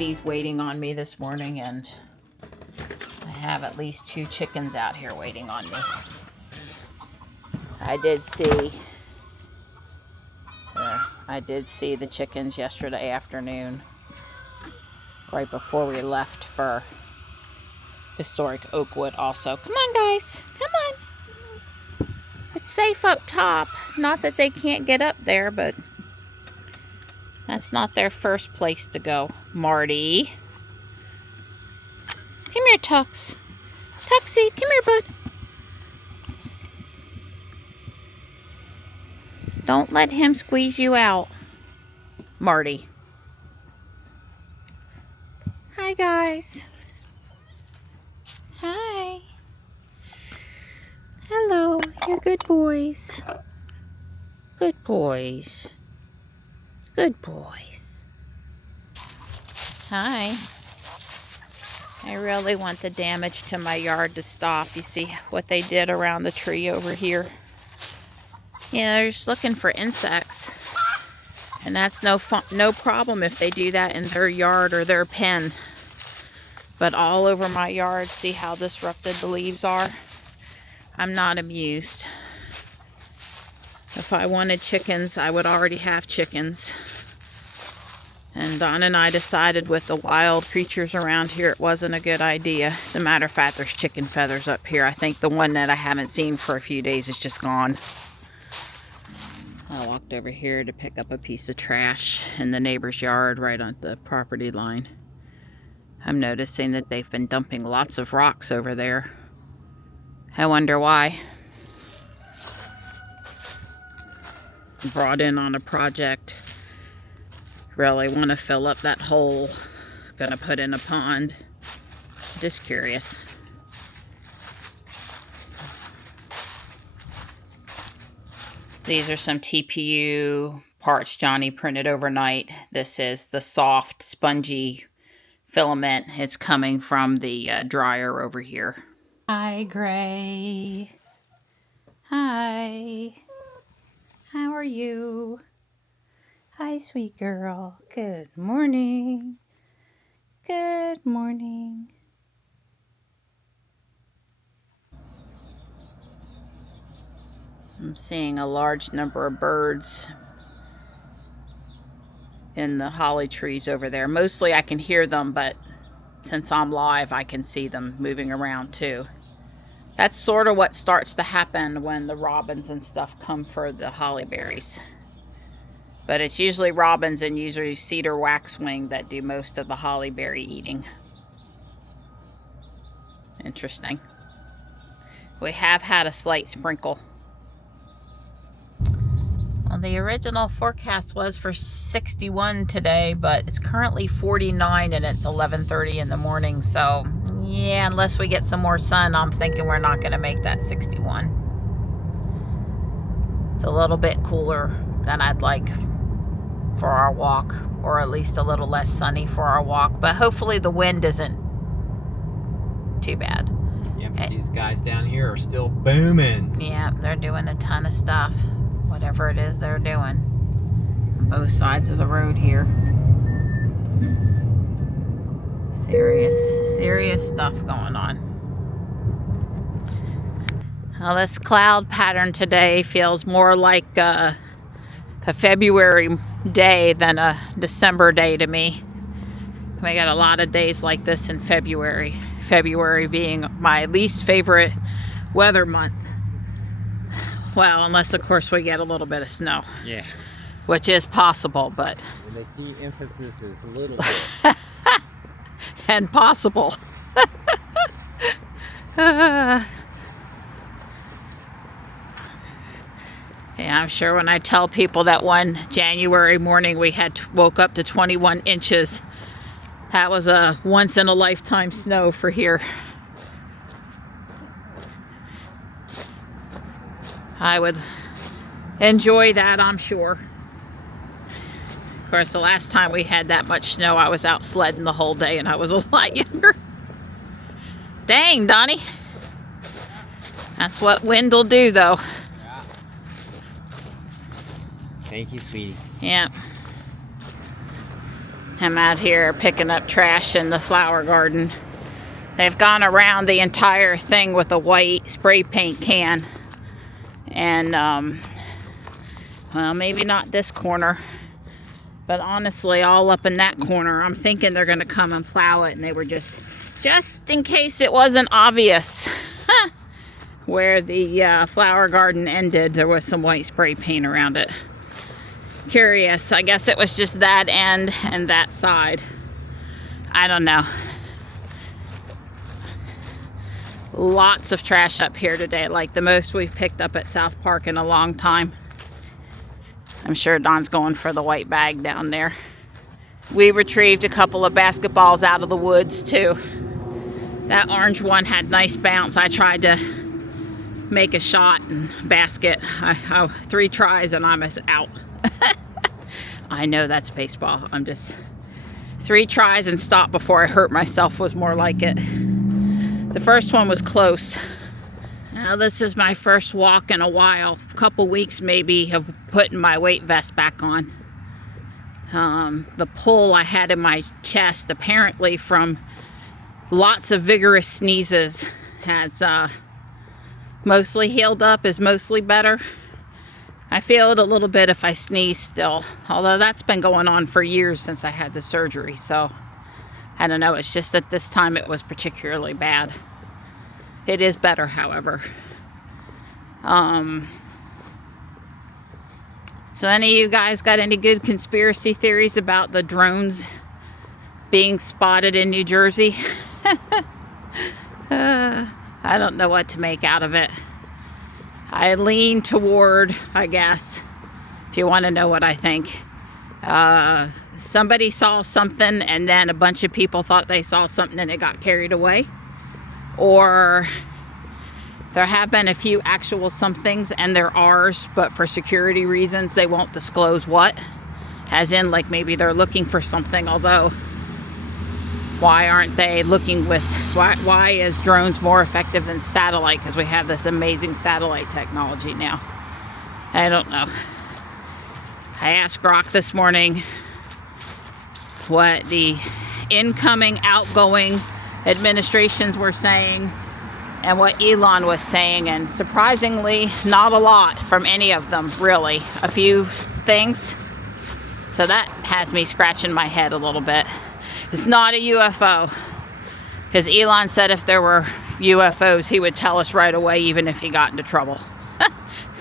ladies waiting on me this morning, and I have at least 2 chickens out here waiting on me. I did see the chickens yesterday afternoon, right before we left for historic Oakwood also. Come on, guys. Come on. It's safe up top. Not that they can't get up there, but that's not their first place to go. Marty. Come here, Tux. Tuxie, come here, bud. Don't let him squeeze you out, Marty. Hi, guys. Hi. Hello. You're good boys. Good boys. Good boys. Hi. I really want the damage to my yard to stop. You see what they did around the tree over here? Yeah, they're just looking for insects. And that's no problem if they do that in their yard or their pen. But all over my yard, see how disrupted the leaves are? I'm not amused. If I wanted chickens, I would already have chickens. And Don and I decided with the wild creatures around here, it wasn't a good idea. As a matter of fact, there's chicken feathers up here. I think the one that I haven't seen for a few days is just gone. I walked over here to pick up a piece of trash in the neighbor's yard right on the property line. I'm noticing that they've been dumping lots of rocks over there. I wonder why. Brought in on a project. Really want to fill up that hole. Gonna put in a pond. Just curious. These are some TPU parts Johnny printed overnight. This is the soft, spongy filament. It's coming from the dryer over here. Hi, Gray. Hi. How are you? Hi, sweet girl. Good morning. Good morning. I'm seeing a large number of birds in the holly trees over there. Mostly I can hear them, but since I'm live, I can see them moving around too. That's sort of what starts to happen when the robins and stuff come for the holly berries. But it's usually robins and usually cedar waxwing that do most of the holly berry eating. Interesting. We have had a slight sprinkle. Well, the original forecast was for 61 today, but it's currently 49 and it's 11:30 in the morning. So yeah, unless we get some more sun, I'm thinking we're not going to make that 61. It's a little bit cooler than I'd like for our walk, or at least a little less sunny for our walk, but hopefully the wind isn't too bad. Yeah, but these guys down here are still booming. Yeah, they're doing a ton of stuff, whatever it is they're doing on both sides of the road here. Serious stuff going on. Well, this cloud pattern today feels more like a February day than a December day to me. We got a lot of days like this in February. February being my least favorite weather month. Well, unless of course we get a little bit of snow. Yeah. Which is possible, but... And the key emphasis is a little bit. And possible. Yeah, I'm sure when I tell people that one January morning we woke up to 21 inches, that was a once in a lifetime snow for here. I would enjoy that, I'm sure. Of course, the last time we had that much snow, I was out sledding the whole day and I was a lot younger. Dang, Donnie. That's what wind will do, though. Yeah. Thank you, sweetie. Yeah. I'm out here picking up trash in the flower garden. They've gone around the entire thing with a white spray paint can. And, well, maybe not this corner. But honestly, all up in that corner, I'm thinking they're going to come and plow it. And they were just in case it wasn't obvious where the flower garden ended, there was some white spray paint around it. Curious. I guess it was just that end and that side. I don't know. Lots of trash up here today, like the most we've picked up at South Park in a long time. I'm sure Don's going for the white bag down there. We retrieved a couple of basketballs out of the woods too. That orange one had nice bounce. I tried to make a shot and basket. 3 tries and I'm out. I know that's baseball. I'm just 3 tries and stop before I hurt myself was more like it. The first one was close. Now this is my first walk in a while, a couple weeks maybe, of putting my weight vest back on. The pull I had in my chest, apparently from lots of vigorous sneezes, has mostly healed up, is mostly better. I feel it a little bit if I sneeze still, although that's been going on for years since I had the surgery, so I don't know, it's just that this time it was particularly bad. It is better, however. So any of you guys got any good conspiracy theories about the drones being spotted in New Jersey? I don't know what to make out of it. I lean toward, I guess, if you want to know what I think, somebody saw something and then a bunch of people thought they saw something and it got carried away. Or there have been a few actual somethings and they're ours, but for security reasons they won't disclose what. As in, like, maybe they're looking for something, although why aren't they looking with, why is drones more effective than satellite? Because we have this amazing satellite technology now. I don't know. I asked Grok this morning what the incoming, outgoing administrations were saying and what Elon was saying, and surprisingly not a lot from any of them, really. A few things. So that has me scratching my head a little bit. It's not a UFO, because Elon said if there were UFOs he would tell us right away, even if he got into trouble.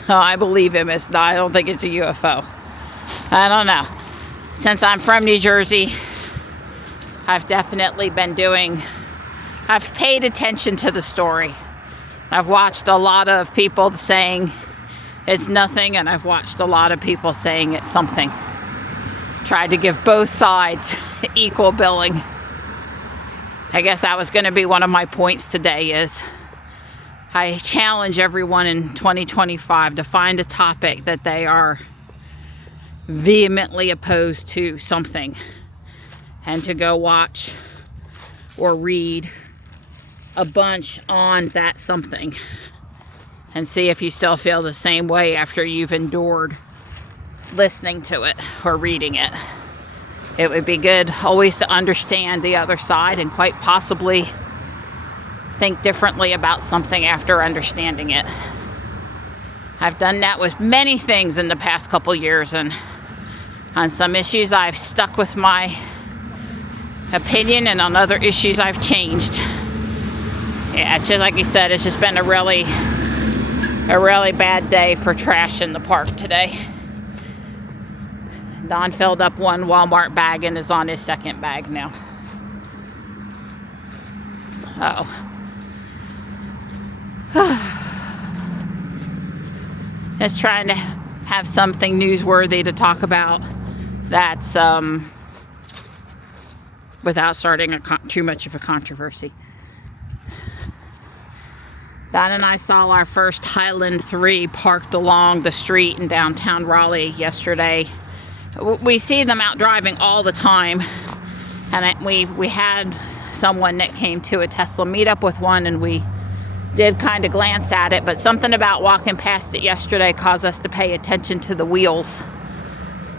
So I believe him. It's not, I don't think it's a UFO. I don't know. Since I'm from New Jersey, I've definitely been I've paid attention to the story. I've watched a lot of people saying it's nothing, and I've watched a lot of people saying it's something. Tried to give both sides equal billing. I guess that was going to be one of my points today, is I challenge everyone in 2025 to find a topic that they are vehemently opposed to something, and to go watch or read a bunch on that something and see if you still feel the same way after you've endured listening to it or reading it. It would be good always to understand the other side and quite possibly think differently about something after understanding it. I've done that with many things in the past couple years, and on some issues I've stuck with my opinion, and on other issues I've changed. Yeah, it's just like you said, it's just been a really bad day for trash in the park today. Don filled up one Walmart bag and is on his second bag now. Just trying to have something newsworthy to talk about that's without starting too much of a controversy. Don and I saw our first Highland 3 parked along the street in downtown Raleigh yesterday. We see them out driving all the time, and we had someone that came to a Tesla meetup with one, and we did kind of glance at it, but something about walking past it yesterday caused us to pay attention to the wheels.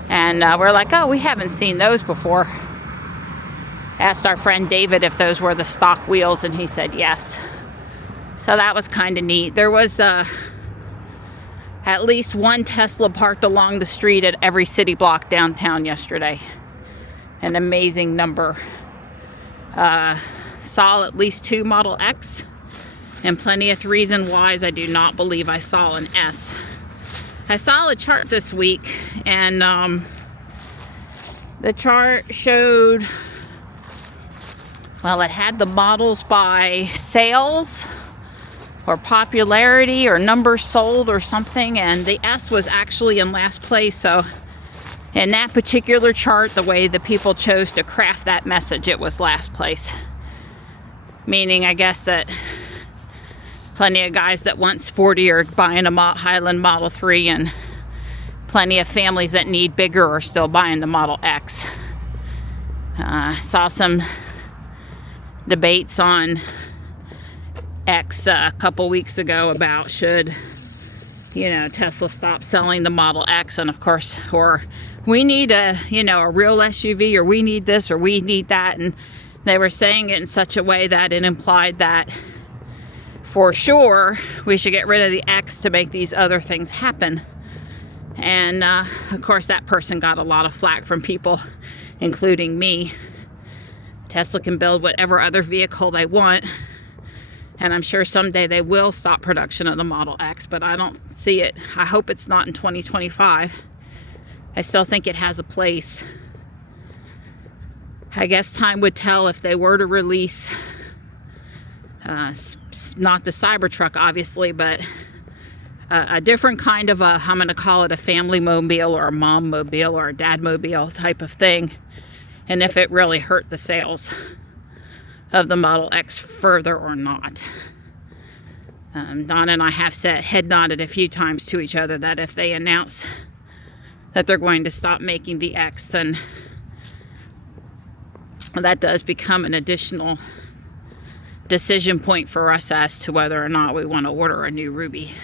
And we're like, oh, we haven't seen those before. Asked our friend David if those were the stock wheels, and he said yes. So that was kind of neat. There was at least one Tesla parked along the street at every city block downtown yesterday. An amazing number. Saw at least 2 Model X, and plenty of reason whys I do not believe I saw an S. I saw a chart this week, and the chart showed, well, it had the models by sales or popularity or numbers sold or something, and the S was actually in last place. So in that particular chart, the way the people chose to craft that message, it was last place. Meaning, I guess, that plenty of guys that want sporty are buying a Highland Model 3, and plenty of families that need bigger are still buying the Model X. Saw some debates on X a couple weeks ago about should, Tesla stop selling the Model X, and of course, or we need a real SUV, or we need this, or we need that, and they were saying it in such a way that it implied that for sure we should get rid of the X to make these other things happen. And of course, that person got a lot of flack from people, including me. Tesla can build whatever other vehicle they want, and I'm sure someday they will stop production of the Model X, but I don't see it. I hope it's not in 2025. I still think it has a place. I guess time would tell if they were to release, not the Cybertruck obviously, but a different kind of I'm going to call it a family mobile or a mom mobile or a dad mobile type of thing. And if it really hurt the sales of the Model X further or not. Donna and I have head nodded a few times to each other that if they announce that they're going to stop making the X, then that does become an additional decision point for us as to whether or not we want to order a new Ruby.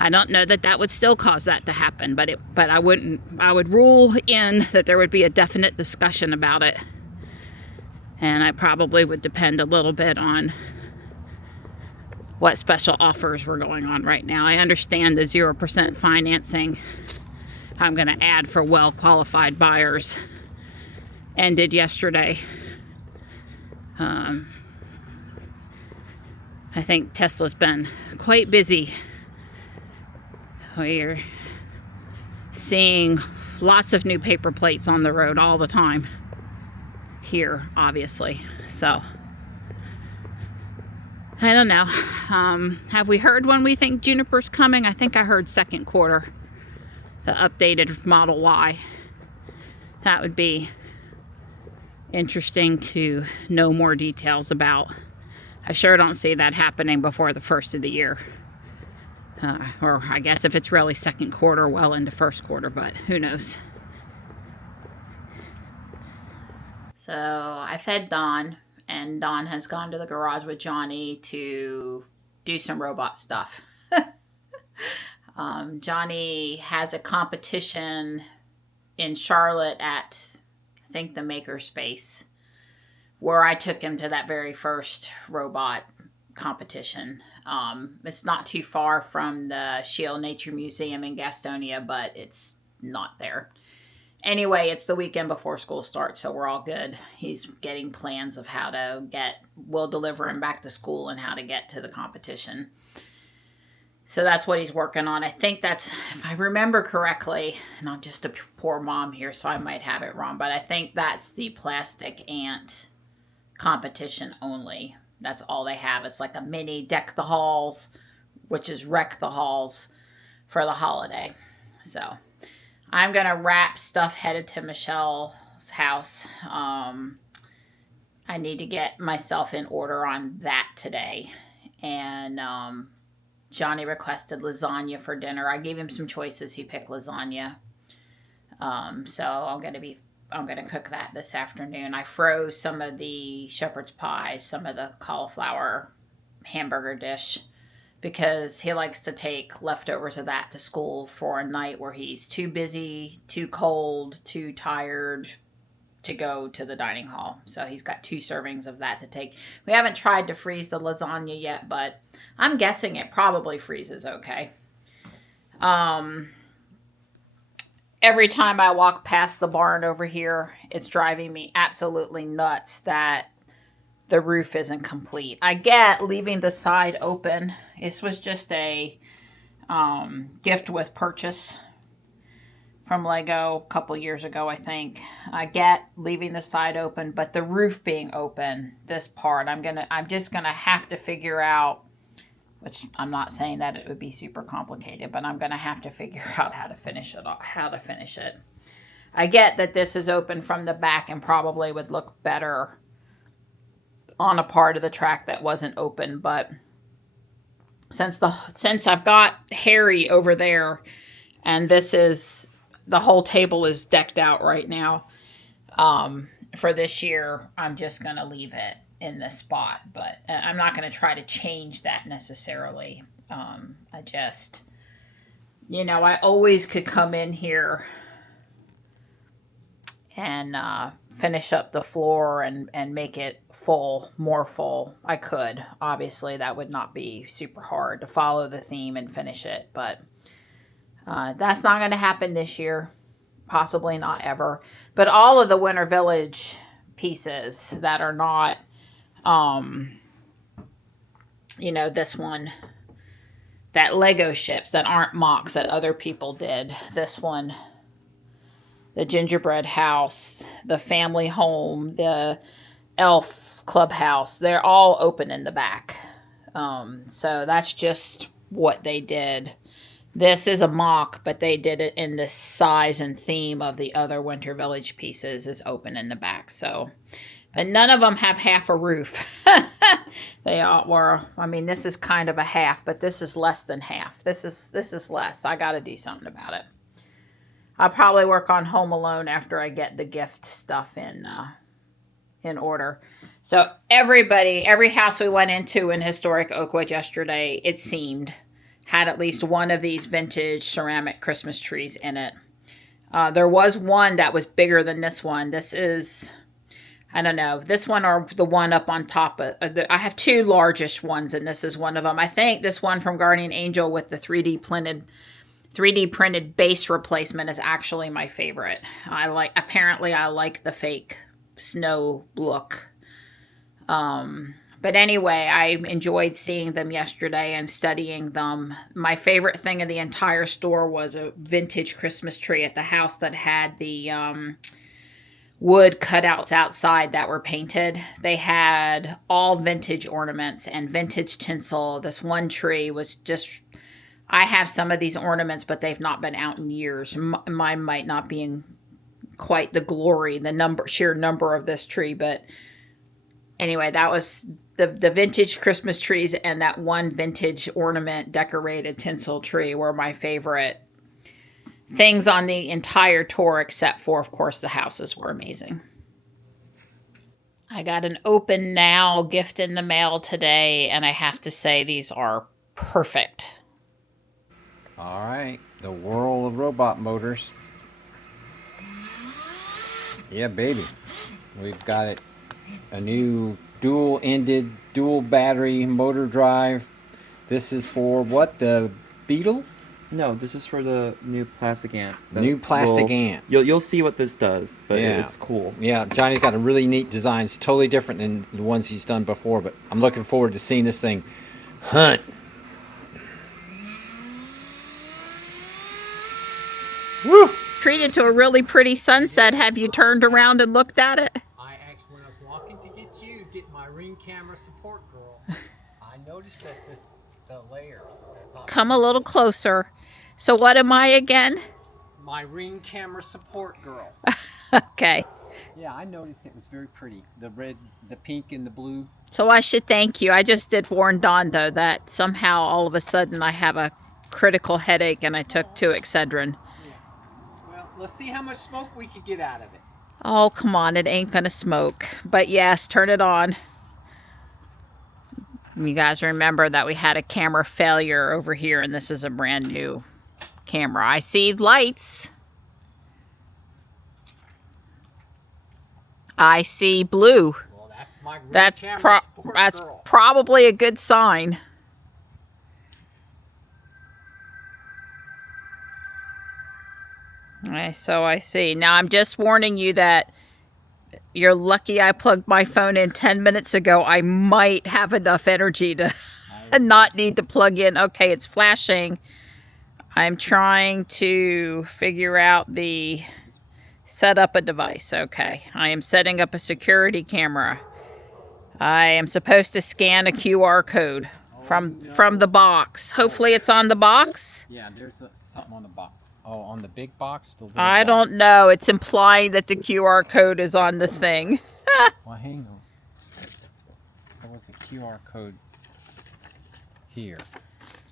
I don't know that would still cause that to happen, but I would rule in that there would be a definite discussion about it. And I probably would depend a little bit on what special offers were going on right now. I understand the 0% financing I'm going to add for well-qualified buyers ended yesterday. I think Tesla's been quite busy. We're seeing lots of new paper plates on the road all the time here, obviously. So I don't know. Have we heard when we think Juniper's coming? I think I heard second quarter, the updated Model Y. That would be interesting to know more details about. I sure don't see that happening before the first of the year. Or I guess if it's really second quarter, well into first quarter, but who knows. So I fed Dawn, and Dawn has gone to the garage with Johnny to do some robot stuff. Johnny has a competition in Charlotte at, I think, the Makerspace, where I took him to that very first robot competition. It's not too far from the Shield Nature Museum in Gastonia, but it's not there. Anyway, it's the weekend before school starts, so we're all good. He's getting plans of how to we'll deliver him back to school and how to get to the competition. So that's what he's working on. I think that's, if I remember correctly, and I'm just a poor mom here, so I might have it wrong, but I think that's the plastic ant competition only. That's all they have. It's like a mini Deck the Halls, which is Wreck the Halls for the holiday. So I'm going to wrap stuff headed to Michelle's house. I need to get myself in order on that today. And Johnny requested lasagna for dinner. I gave him some choices. He picked lasagna. So I'm going to cook that this afternoon. I froze some of the shepherd's pie, some of the cauliflower hamburger dish because he likes to take leftovers of that to school for a night where he's too busy, too cold, too tired to go to the dining hall. So he's got 2 servings of that to take. We haven't tried to freeze the lasagna yet, but I'm guessing it probably freezes okay. Every time I walk past the barn over here, it's driving me absolutely nuts that the roof isn't complete. I get leaving the side open. This was just a gift with purchase from Lego a couple years ago, I think. I get leaving the side open, but the roof being open, this part, I'm just gonna have to figure out, which I'm not saying that it would be super complicated, but I'm gonna have to figure out how to finish it. I get that this is open from the back and probably would look better on a part of the track that wasn't open, but since I've got Harry over there and the whole table is decked out right now, for this year, I'm just going to leave it in this spot, but I'm not going to try to change that necessarily. I just, I always could come in here and finish up the floor and make it more full. I could. Obviously, that would not be super hard to follow the theme and finish it, but that's not going to happen this year. Possibly not ever. But all of the Winter Village pieces that are not, this one, that Lego ships that aren't mocks that other people did. This one, the gingerbread house, the family home, the elf clubhouse, they're all open in the back. So that's just what they did. This is a mock, but they did it in the size and theme of the other Winter Village pieces is open in the back. So, but none of them have half a roof. They all were, this is kind of a half, but this is less than half. This is less. I got to do something about it. I'll probably work on Home Alone after I get the gift stuff in order. So every house we went into in historic Oakwood yesterday, it seemed, had at least one of these vintage ceramic Christmas trees in it. There was one that was bigger than this one. This is, I don't know, this one or the one up on top. I have 2 largest ones, and this is one of them. I think this one from Guardian Angel with the 3D printed base replacement is actually my favorite. Apparently I like the fake snow look. But anyway, I enjoyed seeing them yesterday and studying them. My favorite thing in the entire store was a vintage Christmas tree at the house that had the wood cutouts outside that were painted. They had all vintage ornaments and vintage tinsel. This one tree was just, I have some of these ornaments, but they've not been out in years. Mine might not be in quite the glory, sheer number of this tree, but anyway, that was the vintage Christmas trees, and that one vintage ornament decorated tinsel tree were my favorite things on the entire tour, except for, of course, the houses were amazing. I got an open now gift in the mail today, and I have to say these are perfect. All right, the world of robot motors. Yeah, baby. We've got it. A new dual-ended, dual battery motor drive. This is for what? The Beetle? No, this is for the new plastic ant. New plastic ant. You'll see what this does, but yeah. It's cool. Yeah, Johnny's got a really neat design. It's totally different than the ones he's done before, but I'm looking forward to seeing this thing hunt. Woo! Treated to a really pretty sunset. Have you turned around and looked at it? I actually, when I was walking to get my ring camera support girl, I noticed that the layers. Come a little closer. So what am I again? My ring camera support girl. Okay. Yeah, I noticed it was very pretty. The red, the pink, and the blue. So I should thank you. I just did warn Dawn, though, that somehow all of a sudden I have a critical headache and I took 2 Excedrin. Yeah. Well, let's see how much smoke we can get out of it. Oh, come on. It ain't going to smoke. But yes, turn it on. You guys remember that we had a camera failure over here, and this is a brand new camera. I see lights. I see blue. Well, that's my green That's camera sport that's girl. probably a good sign. So I see. Now I'm just warning you that you're lucky I plugged my phone in 10 minutes ago. I might have enough energy to not need to plug in. Okay, it's flashing. I'm trying to figure out the set up a device. Okay, I am setting up a security camera. I am supposed to scan a QR code from the box. Hopefully it's on the box. Yeah, there's something on the box. Oh, on the big box? The little I box. don't know. It's implying that the QR code is on the thing. Well, hang on. There was a QR code here.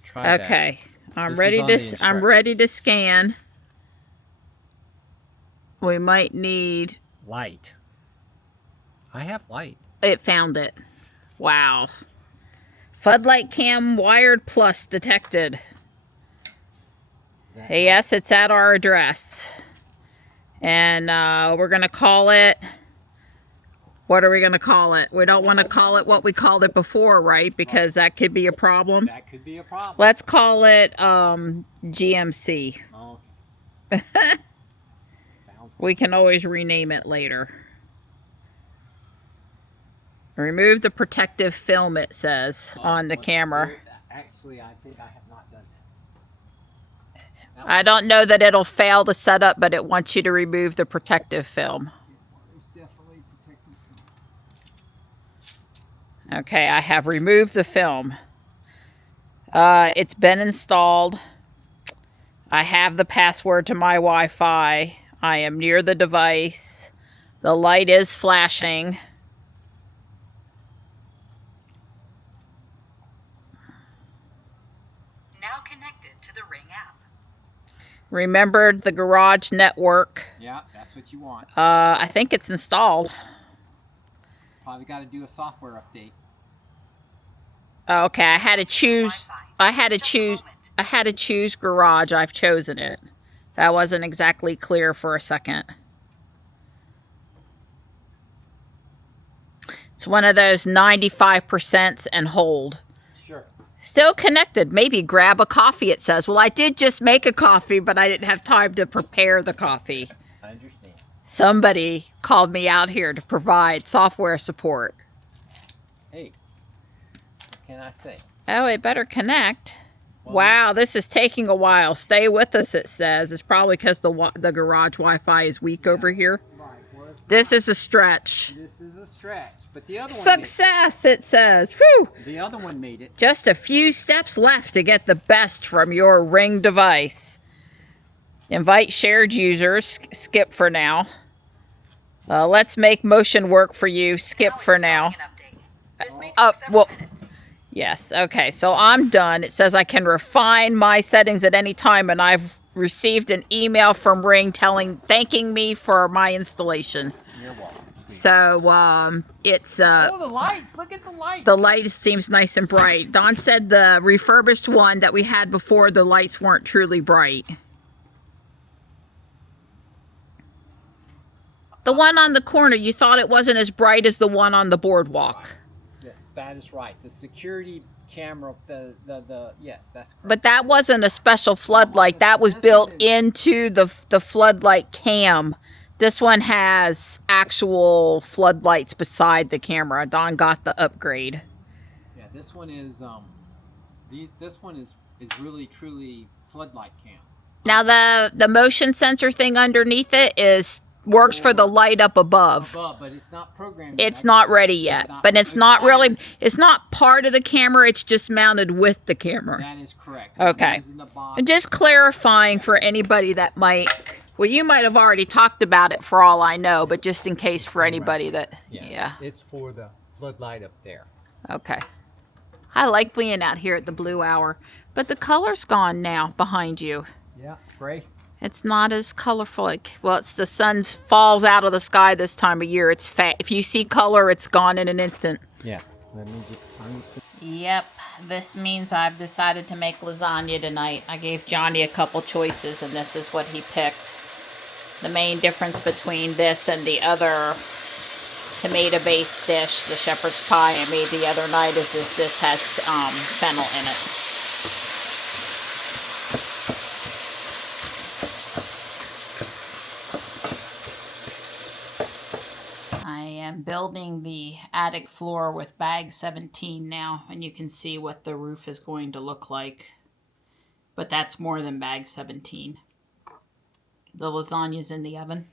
Try that. Okay, I'm This ready is on the to. I'm ready to scan. We might need. Light. I have light. It found it. Wow. Floodlight cam wired plus detected. Yes, it's at our address. And we're going to call it... What are we going to call it? We don't want to call it what we called it before, right? Because that could be a problem. That could be a problem. Let's call it GMC. Oh. Sounds good. We can always rename it later. Remove the protective film, it says, on the camera. Actually, I think I have not done that. I don't know that it'll fail the setup, but it wants you to remove the protective film. It's definitely protected. Okay, I have removed the film. It's been installed. I have the password to my Wi-Fi. I am near the device. The light is flashing. Now connected to the Ring app. Remembered the garage network. Yeah, that's what you want. I think it's installed. Probably got to do a software update. Okay, I had to choose. I had to choose garage. I've chosen it. That wasn't exactly clear for a second. It's one of those 95% and hold. Sure. Still connected. Maybe grab a coffee, it says. Well, I did just make a coffee, but I didn't have time to prepare the coffee. I understand. Somebody called me out here to provide software support. Hey, what can I say? Oh, it better connect. Well, Wow, this is taking a while. Stay with us, it says. It's probably because the garage Wi-Fi is weak over here. Right. Well, This is a stretch. this is a stretch, but the other one Success, it says. Whew. the other one made it. Just a few steps left to get the best from your Ring device. Invite shared users. Skip for now. Let's make motion work for you. Skip for now. An update. This may take several Well, minutes. yes. Okay, so I'm done. It says I can refine my settings at any time, and I've received an email from Ring thanking me for my installation. You're welcome. sweetie. So it's Oh, the lights! Look at the lights! the light seems nice and bright. Don said the refurbished one that we had before, the lights weren't truly bright. The one on the corner, you thought it wasn't as bright as the one on the boardwalk. Yes, that is right. The security camera, yes, that's correct. But that wasn't a special floodlight. That was built into the floodlight cam. This one has actual floodlights beside the camera. Don got the upgrade. Yeah, this one is this one is really truly floodlight cam. Now the motion sensor thing underneath it works for the light up above. But it's not programmed. It's not ready yet, but it's not part of the camera. It's just mounted with the camera. That is correct. Okay. It is in the box. Just clarifying for anybody that might, well, you might have already talked about it for all I know, but just in case for anybody that, yeah. It's for the floodlight up there. Okay. I like being out here at the blue hour, but the color's gone now behind you. Yeah, gray. It's not as colorful. It's the sun falls out of the sky this time of year. It's fat. If you see color, it's gone in an instant. Yeah. Let me just. Yep, this means I've decided to make lasagna tonight. I gave Johnny a couple choices and this is what he picked. The main difference between this and the other tomato-based dish, the shepherd's pie I made the other night, is this has fennel in it. I am building the attic floor with bag 17 now, and you can see what the roof is going to look like. But that's more than bag 17. The lasagna's in the oven.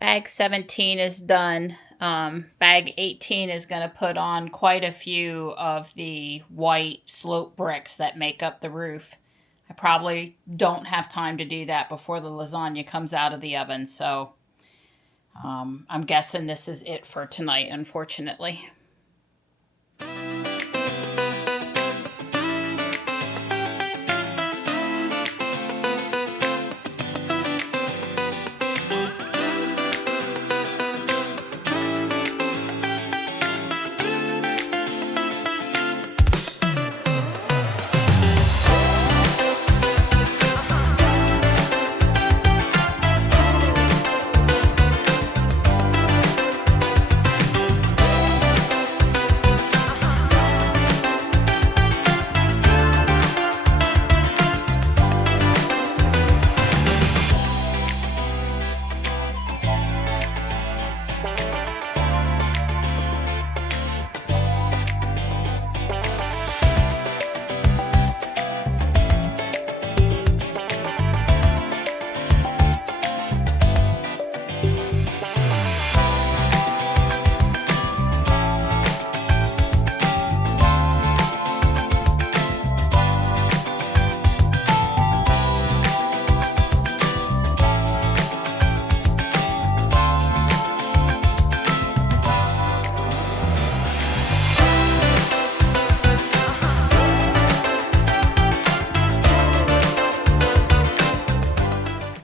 Bag 17 is done. Bag 18 is going to put on quite a few of the white slope bricks that make up the roof. I probably don't have time to do that before the lasagna comes out of the oven, so I'm guessing this is it for tonight, unfortunately.